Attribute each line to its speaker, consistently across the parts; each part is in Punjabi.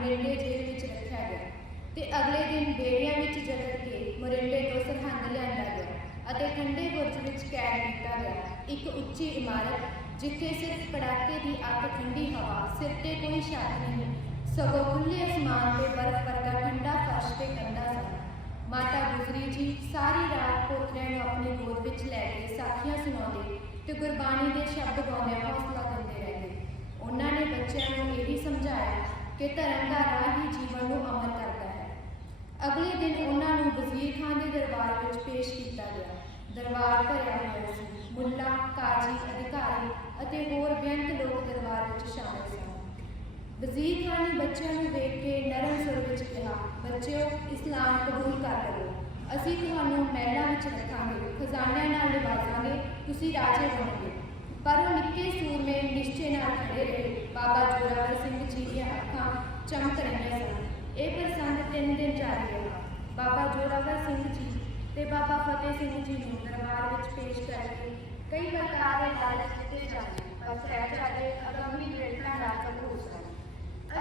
Speaker 1: ਮੋਰਿੰਡੇ ਜੇਲ੍ਹ ਵਿੱਚ ਰੱਖਿਆ ਗਿਆ ਤੇ ਅਗਲੇ ਦਿਨ ਬੇੜੀਆਂ ਵਿੱਚ ਜਕੜ ਕੇ ਮੋਰਿੰਡੇ ਤੋਂ ਸਰਹੰਦ ਲਿਆਂਦਾ ਗਿਆ ਅਤੇ ਠੰਡੇ ਬੁਰਜ ਵਿੱਚ ਕੈਦ ਕੀਤਾ ਗਿਆ। ਇੱਕ ਉੱਚੀ ਇਮਾਰਤ ਜਿੱਥੇ ਸਿਰਫ ਕੜਾਕੇ ਦੀ ਅੱਗ ਠੰਡੀ ਹਵਾ, ਸਿਰ ਤੇ ਕੋਈ ਛੱਤ ਨਹੀਂ, ਸਗੋਂ ਖੁੱਲੇ ਅਸਮਾਨ ਤੇ ਬਰਫ਼ ਵਰਗਾ ਠੰਡਾ ਫਰਸ਼ ਤੇ ਕੰਧਾਂ ਸਨ। ਮਾਤਾ ਗੁਜਰੀ ਜੀ ਸਾਰੀ ਰਾਤ ਪੋਤਰਿਆਂ ਨੂੰ ਆਪਣੀ ਗੋਦ ਵਿੱਚ ਲੈ ਕੇ ਸਾਖੀਆਂ ਸੁਣਾਉਂਦੇ ਤੇ ਗੁਰਬਾਣੀ ਦੇ ਸ਼ਬਦ ਗਾਉਂਦਿਆਂ ਹੌਸਲਾ ਦਿੰਦੇ ਰਹੇ ਉਹਨਾਂ ਨੇ ਕਿ ਧਰਮ ਦਾ ਰਾਹ ਹੀ ਜੀਵਨ ਨੂੰ ਅਮਰ ਕਰਦਾ ਹੈ। ਅਗਲੇ ਦਿਨ ਉਹਨਾਂ ਨੂੰ ਵਜ਼ੀਰ ਖਾਨ ਦੇ ਦਰਬਾਰ ਵਿੱਚ ਪੇਸ਼ ਕੀਤਾ ਗਿਆ। ਦਰਬਾਰ ਭਰਿਆ ਹੋਇਆ ਸੀ। ਮੁੱਲਾ, ਕਾਜੀ, ਅਧਿਕਾਰੀ ਅਤੇ ਹੋਰ ਬੇਅੰਤ ਲੋਕ ਦਰਬਾਰ ਵਿੱਚ ਸ਼ਾਮਲ ਸਨ। ਵਜ਼ੀਰ ਖਾਨ ਨੇ ਬੱਚਿਆਂ ਨੂੰ ਦੇਖ ਕੇ ਨਰਮ ਸੁਰ ਵਿੱਚ ਕਿਹਾ, ਬੱਚਿਓ, ਇਸਲਾਮ ਕਬੂਲ ਕਰ ਲਵੋ। ਅਸੀਂ ਤੁਹਾਨੂੰ ਮਹਿਲਾਂ ਵਿੱਚ ਰੱਖਾਂਗੇ, ਖਜ਼ਾਨਿਆਂ ਨਾਲ ਨਿਵਾਜਾਂਗੇ ਤੁਸੀਂ ਰਾਜੇ ਬਣੋਗੇ। ਪਰ ਉਹ ਨਿੱਕੇ ਸੂਰਮੇ ਨਿਸ਼ਚੇ ਨਾਲ ਖੜੇ ਰਹੇ। ਬਾਬਾ ਜੋਰਾਵਰ ਸਿੰਘ ਜੀ ਦੀਆਂ ਅੱਖਾਂ ਚਮਕ ਰਹੀਆਂ ਸਨ। ਇਹ ਪ੍ਰਸੰਗ ਤਿੰਨ ਦਿਨ ਜਾਰੀ ਰਿਹਾ। ਬਾਬਾ ਜੋਰਾਵਰ ਸਿੰਘ ਜੀ ਤੇ ਬਾਬਾ ਫਤਿਹ ਸਿੰਘ ਜੀ ਨੂੰ ਦਰਬਾਰ ਵਿੱਚ ਪੇਸ਼ ਕਰਕੇ ਕਈ ਪ੍ਰਕਾਰ ਦੇ ਲਾਲਚ ਦਿੱਤੇ ਜਾਂਦੇ, ਪਰ ਸਹਿਜਾਦੇ ਅਗੰਮੀ ਪ੍ਰੇਰਣਾ ਨਾਲ ਕਬੂਲ ਸਨ।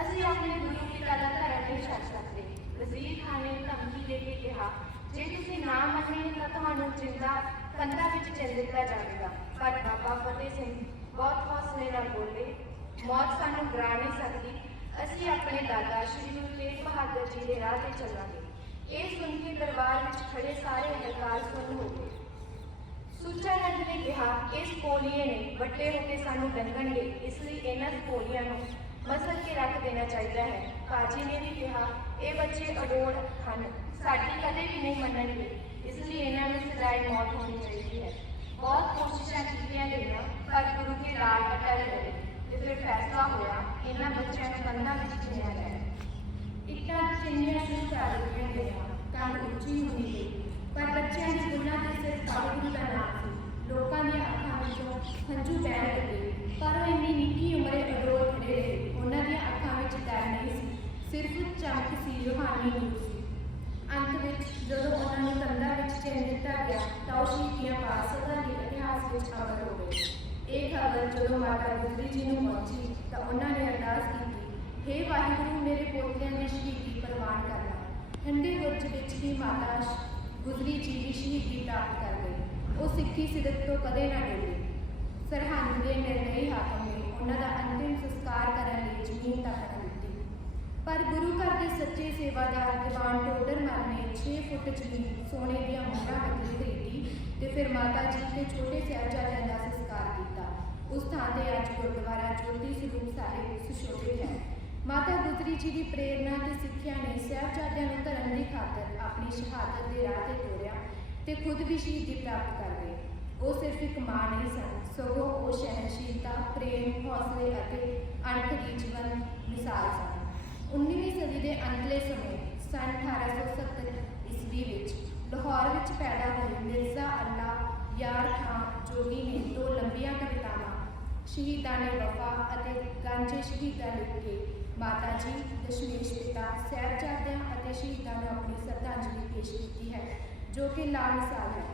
Speaker 1: ਅਸੀਂ ਆਪਣੇ ਗੁਰੂ ਦੀ ਗੱਲ ਧਰਮ ਨਹੀਂ ਛੱਡ ਸਕਦੇ ਵਜ਼ੀਰ ਖਾਨ ਨੇ ਧਮਕੀ ਦੇ ਕੇ ਕਿਹਾ, ਜੇ ਤੁਸੀਂ ਨਾ ਮੰਨੇ ਤਾਂ ਤੁਹਾਨੂੰ ਜਿੰਦਾ ਕੰਧਾਂ ਵਿੱਚ ਚਿਣ ਦਿੱਤਾ ਜਾਵੇਗਾ। ਪਰ ਬਾਬਾ ਫਤਿਹ ਸਿੰਘ ਬਹੁਤ ਹੌਸਲੇ ਨਾਲ ਬੋਲੇ, ਮੌਤ ਸਾਨੂੰ ਡਰਾ ਨਹੀਂ ਸਕਦੀ। ਅਸੀਂ ਆਪਣੇ ਦਾਦਾ ਸ਼੍ਰੀ ਗੁਰੂ ਤੇਗ ਬਹਾਦਰ ਜੀ ਦੇ ਰਾਹ ਤੇ ਚੱਲਾਂਗੇ। ਇਹ ਸੁਣ ਕੇ ਦਰਬਾਰ ਵਿੱਚ ਖੜੇ ਸਾਰੇ ਅਹਿਲਕਾਰ ਸੁਣ ਹੋ ਗਏ। ਸੁੱਚਾ ਨੰਦ ਨੇ ਕਿਹਾ, ਇਸ ਪੋਲੀਏ ਨੇ ਵੱਡੇ ਹੋ ਕੇ ਸਾਨੂੰ ਡੰਗਣਗੇ, ਇਸ ਲਈ ਇਹਨਾਂ ਪੋਲੀਆਂ ਨੂੰ ਮਸਲ ਕੇ ਰੱਖ ਦੇਣਾ ਚਾਹੀਦਾ ਹੈ। ਕਾਜੀ ਨੇ ਵੀ ਕਿਹਾ, ਇਹ ਬੱਚੇ ਅਡੋਲ ਹਨ, ਸਾਡੀ ਕਦੇ ਵੀ ਨਹੀਂ ਮੰਨਣਗੇ। ਇਸ ਲਈ ਇਹਨਾਂ ਨੂੰ ਸਜ਼ਾਏ ਮੌਤ ਹੋਣੀ ਚਾਹੀਦੀ ਹੈ ਬਹੁਤ ਕੋਸ਼ਿਸ਼ਾਂ ਕੀਤੀਆਂ ਗਈਆਂ ਪਰ ਗੁਰੂ ਕੀ ਲਾਲ ਪਟਲ ਰਹੇ ਤੇ ਫਿਰ ਫੈਸਲਾ ਹੋਇਆ ਇਹਨਾਂ ਬੱਚਿਆਂ ਨੂੰ ਕੰਧਾਂ ਵਿੱਚ ਚਿਣਿਆ ਗਿਆ ਇੱਟਾਂ ਚਿੰਨੀਆਂ ਸ਼ੁਰੂ ਕਰ ਗਈਆਂ ਕੰਨ ਉੱਚੀ ਹੁੰਦੀ ਗਈ ਪਰ ਬੱਚਿਆਂ ਦੀ ਗੁੱਲਾਂ ਦੇ ਸਿਰਫ ਕਾਬੂ ਦਾ ਨਾਮ ਸੀ ਲੋਕਾਂ ਦੀਆਂ ਅੱਖਾਂ ਵਿੱਚੋਂ ਹੰਝੂ ਵਹਿਣ ਲੱਗੇ ਪਰ ਉਹ ਇੰਨੀ ਨਿੱਕੀ ਉਮਰੇ ਅਡੋਲ ਖੜੇ ਰਹੇ ਉਹਨਾਂ ਦੀਆਂ ਅੱਖਾਂ ਵਿੱਚ ਡਰ ਨਹੀਂ ਸੀ ਸਿਰਫ ਚਮਕ ਸੀ ਰੂਹਾਨੀ ਨੂਰ ਸੀ ਅੰਤ ਵਿੱਚ ਜਦੋਂ ਉਹਨਾਂ ਨੂੰ ਕੰਧਾਂ ਵਿੱਚ ਚਿਣ ਦਿੱਤਾ ਗਿਆ ਤਾਂ ਉਹ ਸ਼ਹੀਦੀਆਂ ਪਾਸਦਾ ਦੇ ਇਤਿਹਾਸ ਵਿੱਚ ਖਬਰ ਹੋ ਗਈ ਇਹ ਖਬਰ ਜਦੋਂ ਮਾਤਾ ਗੁਜਰੀ ਜੀ ਨੂੰ ਪਹੁੰਚੀ ਤਾਂ ਉਹਨਾਂ ਨੇ ਅਰਦਾਸ ਕੀਤੀ, ਹੇ ਵਾਹਿਗੁਰੂ, ਮੇਰੇ ਪੋਤਿਆਂ ਦੀ ਸ਼ਹੀਦੀ ਪ੍ਰਵਾਨ ਕਰਨਾ ਠੰਡੇ ਬੁਰਜ ਵਿੱਚ ਹੀ ਮਾਤਾ ਗੁਜਰੀ ਜੀ ਦੀ ਸ਼ਹੀਦੀ ਪ੍ਰਾਪਤ ਕਰ ਗਈ ਉਹ ਸਿੱਖੀ ਸਿਦਕ ਤੋਂ ਕਦੇ ਨਾ ਡਰੀ ਸਰਹੰਦ ਦੇ ਨਿਰਣਈ ਹਾਕਮ ਨੇ ਉਹਨਾਂ ਦਾ ਅੰਤਿਮ ਸੰਸਕਾਰ ਕਰਨ ਲਈ ਜ਼ਮੀਨ ਤੱਕ ਦਿੱਤੀ। ਪਰ ਗੁਰੂ ਘਰ ਦੇ ਸੱਚੇ ਸੇਵਾਦਾਰ ਦੀਵਾਨ ਟੋਡਰ ਮਲ ਨੇ 6 ਫੁੱਟ ਜ਼ਮੀਨ ਸੋਨੇ ਦੀਆਂ ਮੁਹਰਾਂ ਬਦਲੀ ਖਰੀਦੀ ਤੇ ਫਿਰ ਮਾਤਾ ਜੀ ਦੇ ਛੋਟੇ ਸਾਹਿਬਜ਼ਾਦਿਆਂ ਦਾ ਸੰਸਕਾਰ ਕੀਤਾ। ਉਸ ਥਾਂ ਅੱਜ ਗੁਰਦੁਆਰਾ ਜੋਤੀ ਸਰੂਪ ਸਾਹਿਬ ਸੁਸ਼ੋਭਿਤ ਹੈ। ਮਾਤਾ ਗੁਜਰੀ ਜੀ ਦੀ ਪ੍ਰੇਰਣਾ ਤੇ ਸਿੱਖਿਆ ਨੇ ਸਾਹਿਬਜ਼ਾਦਿਆਂ ਨੂੰ ਧਰਮ ਦੀ ਖਾਤਰ ਆਪਣੀ ਸ਼ਹਾਦਤ ਦੇ ਰਾਹ ਤੇ ਤੋਰਿਆ ਤੇ ਖੁਦ ਵੀ ਸ਼ਹੀਦੀ ਪ੍ਰਾਪਤ ਕਰ ਗਏ ਉਹ ਸਿਰਫ ਇੱਕ ਮਾਂ ਨਹੀਂ ਸਨ, ਸਗੋਂ ਉਹ ਸਹਿਨਸ਼ੀਲਤਾ ਪ੍ਰੇਮ, ਹੌਸਲੇ ਅਤੇ ਅਣਖ ਦੀ ਜੀਵਨ ਮਿਸਾਲ ਸਨ। 19ਵੀਂ ਸਦੀ ਦੇ ਅੰਤਲੇ ਸਮੇਂ ਸ਼ਹੀਦਾਂ ਨੇ ਵਫਾ ਅਤੇ ਗਾਂਜੇ ਸ਼ਹੀਦਾਂ ਲਿਖ ਕੇ ਮਾਤਾ ਜੀ ਦਸ਼ਮੇਸ਼ ਪਿਤਾ ਸਾਹਿਬਜ਼ਾਦਿਆਂ ਅਤੇ ਸ਼ਹੀਦਾਂ ਨੂੰ ਆਪਣੀ ਸ਼ਰਧਾਂਜਲੀ ਪੇਸ਼ ਕੀਤੀ ਹੈ ਜੋ ਕਿ ਲਾਮਿਸਾਲ ਹੈ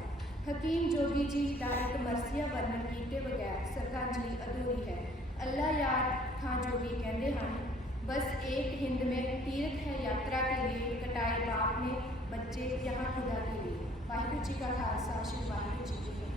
Speaker 1: ਹਕੀਮ ਜੋਗੀ ਜੀ ਦਾ ਇੱਕ ਮਰਸੀਆ ਵਰਣਨ ਕੀਤੇ ਬਗੈਰ ਸ਼ਰਧਾਂਜਲੀ ਅਧੂਰੀ ਹੈ ਅੱਲਾ ਯਾਰ ਖਾਂ ਜੋਗੀ ਕਹਿੰਦੇ ਹਨ बस एक हिंद में तीर्थ है यात्रा के लिए कटाए बाप ने बच्चे यहाँ खुदा के लिए वाहिगुरु जी का खालसा श्री वाहिगुरु जी की फतेह